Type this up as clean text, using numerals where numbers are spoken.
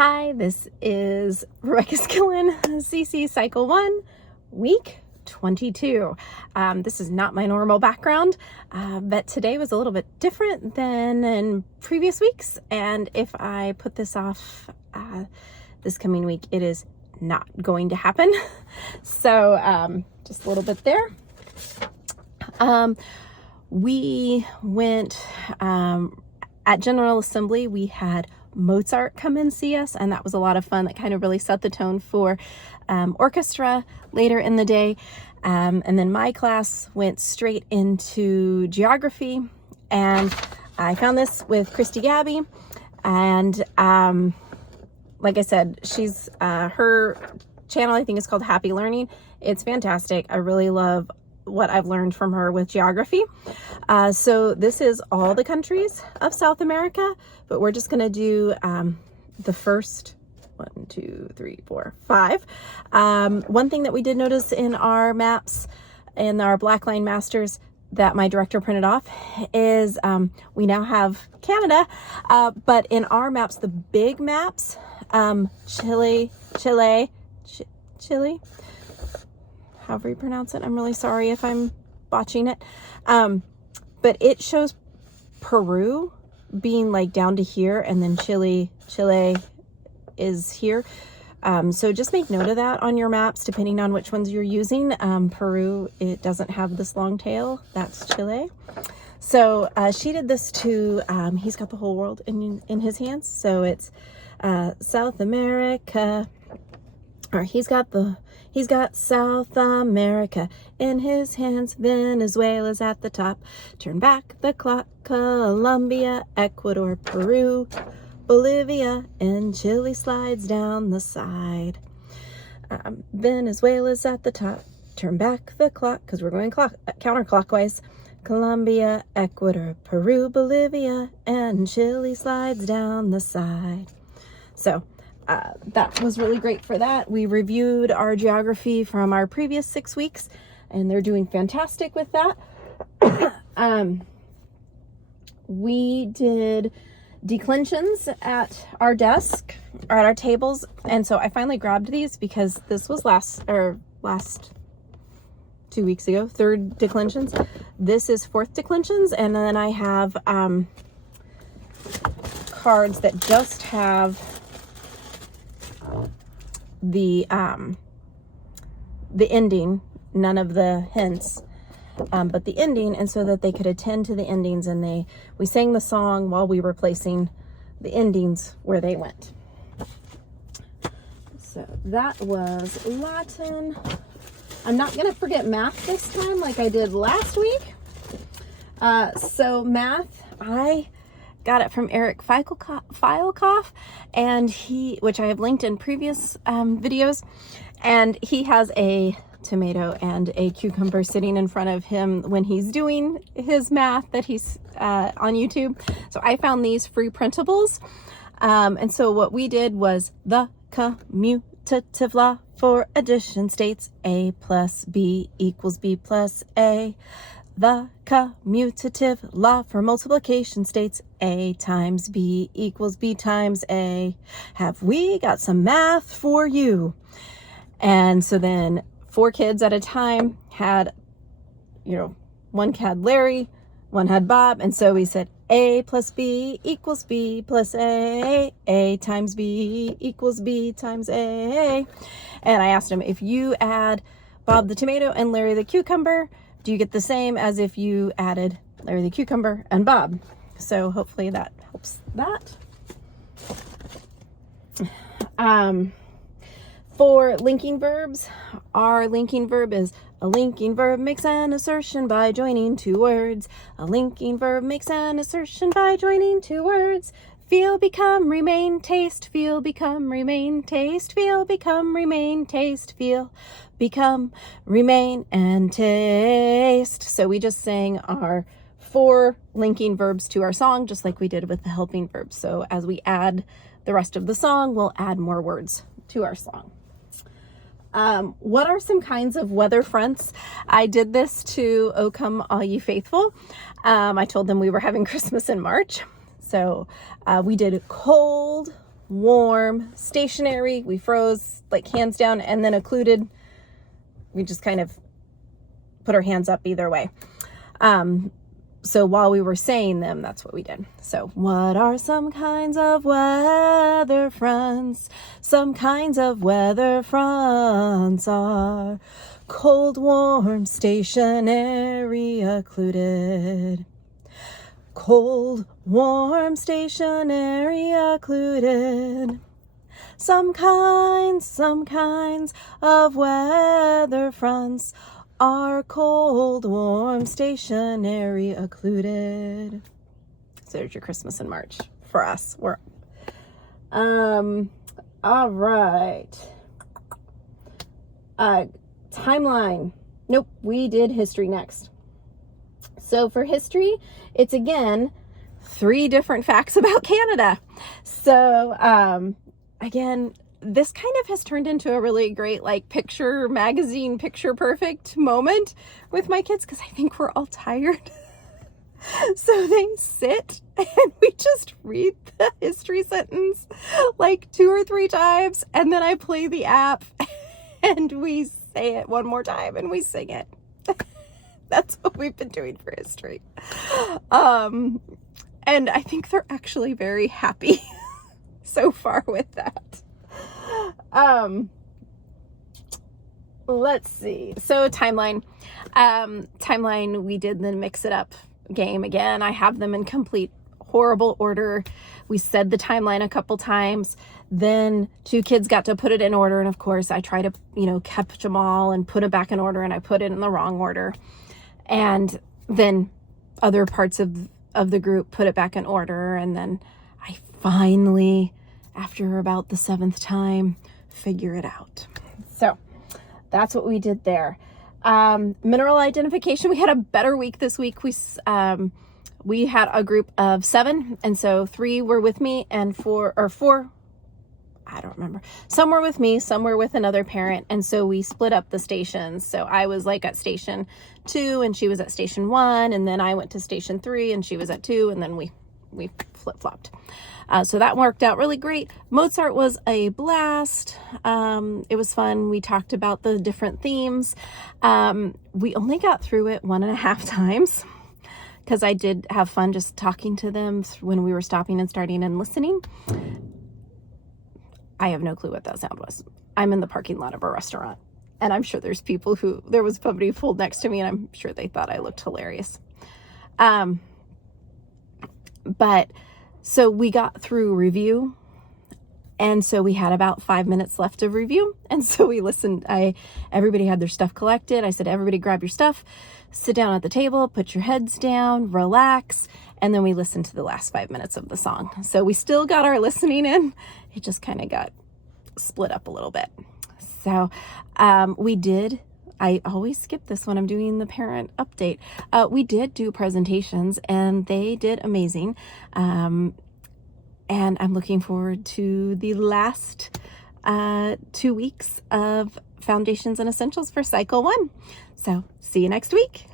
Hi, this is Rebecca Skillen, CC Cycle 1, Week 22. This is not my normal background, but today was a little bit different than in previous weeks, and if I put this off this coming week, it is not going to happen. So just a little bit there. We went at General Assembly, we had Mozart come and see us, and that was a lot of fun. That kind of really set the tone for orchestra later in the day. And then my class went straight into geography, and I found this with Christy Gabby, and like I said, she's her channel I think is called Happy Learning. It's fantastic. I really love what I've learned from her with geography. So this is all the countries of South America, but we're just going to do the first 1, 2, 3, 4, 5. One thing that we did notice in our maps, in our Blackline Masters that my director printed off, is we now have Canada, but in our maps, the big maps, Chile, however you pronounce it. I'm really sorry if I'm botching it. But it shows Peru being like down to here, and then Chile is here. So just make note of that on your maps, depending on which ones you're using. Peru, it doesn't have this long tail. That's Chile. So she did this to, he's got the whole world in his hands. So it's South America, or he's got South America in his hands. Venezuela's at the top. Turn back the clock. Colombia, Ecuador, Peru, Bolivia, and Chile slides down the side. Venezuela's at the top. Turn back the clock, because we're going counterclockwise. Colombia, Ecuador, Peru, Bolivia, and Chile slides down the side. So that was really great for that. We reviewed our geography from our previous 6 weeks, and they're doing fantastic with that. We did declensions at our desk, or at our tables, and so I finally grabbed these because this was last 2 weeks ago, third declensions. This is fourth declensions, and then I have cards that just have the ending, none of the hints, but the ending, and so that they could attend to the endings, and we sang the song while we were placing the endings where they went. So that was Latin. I'm not gonna forget math this time like I did last week. So math, I got it from Eric Filekoff, and which I have linked in previous videos, and he has a tomato and a cucumber sitting in front of him when he's doing his math that he's on YouTube. So I found these free printables, and so what we did was the commutative law for addition states A plus B equals B plus A. The commutative law for multiplication states A times B equals B times A. Have we got some math for you? And so then 4 kids at a time had, one had Larry, one had Bob, and so we said A plus B equals B plus A times B equals B times A. And I asked him, if you add Bob the tomato and Larry the cucumber, do you get the same as if you added Larry the cucumber and Bob? So hopefully that helps that. For linking verbs, our linking verb is a linking verb makes an assertion by joining 2 words. A linking verb makes an assertion by joining 2 words. Feel, become, remain, taste. Feel, become, remain, taste. Feel, become, remain, taste. Feel, become, remain, and taste. So we just sang our 4 linking verbs to our song, just like we did with the helping verbs. So as we add the rest of the song, we'll add more words to our song. What are some kinds of weather fronts? I did this to O Come All Ye Faithful. I told them we were having Christmas in March. So we did cold, warm, stationary, we froze, like hands down, and then occluded, we just kind of put our hands up either way. So while we were saying them, that's what we did. So, what are some kinds of weather fronts? Some kinds of weather fronts are cold, warm, stationary, occluded. Cold, warm, stationary, occluded. Some kinds of weather fronts are cold, warm, stationary, occluded. So there's your Christmas in March for us. All right. Timeline. Nope, we did history next. So for history, it's again 3 different facts about Canada. So again, this kind of has turned into a really great like picture magazine, picture perfect moment with my kids because I think we're all tired. So they sit and we just read the history sentence like 2 or 3 times, and then I play the app and we say it one more time and we sing it. That's what we've been doing for history. And I think they're actually very happy so far with that. Let's see. So timeline, we did the mix it up game again. I have them in complete horrible order. We said the timeline a couple times. Then 2 kids got to put it in order. And of course I try to, catch them all and put it back in order, and I put it in the wrong order. And then other parts of the group put it back in order. And then I finally, after about the 7th time, figure it out. So that's what we did there. Mineral identification. We had a better week this week. We had a group of 7, and so 3 were with me and 4, I don't remember. Some were with me, some were with another parent. And so we split up the stations. So I was like at station 2 and she was at station 1. And then I went to station 3 and she was at 2. And then we flip-flopped. So that worked out really great. Mozart was a blast. It was fun. We talked about the different themes. We only got through it 1.5 times because I did have fun just talking to them when we were stopping and starting and listening. I have no clue what that sound was. I'm in the parking lot of a restaurant, and I'm sure there was somebody pulled next to me, and I'm sure they thought I looked hilarious. But so we got through review, and so we had about 5 minutes left of review. And so we listened. Everybody had their stuff collected. I said, everybody grab your stuff, sit down at the table, put your heads down, relax. And then we listened to the last 5 minutes of the song. So we still got our listening in. It just kind of got split up a little bit. So I always skip this when I'm doing the parent update. We did do presentations and they did amazing. And I'm looking forward to the last 2 weeks of Foundations and Essentials for Cycle 1. So see you next week.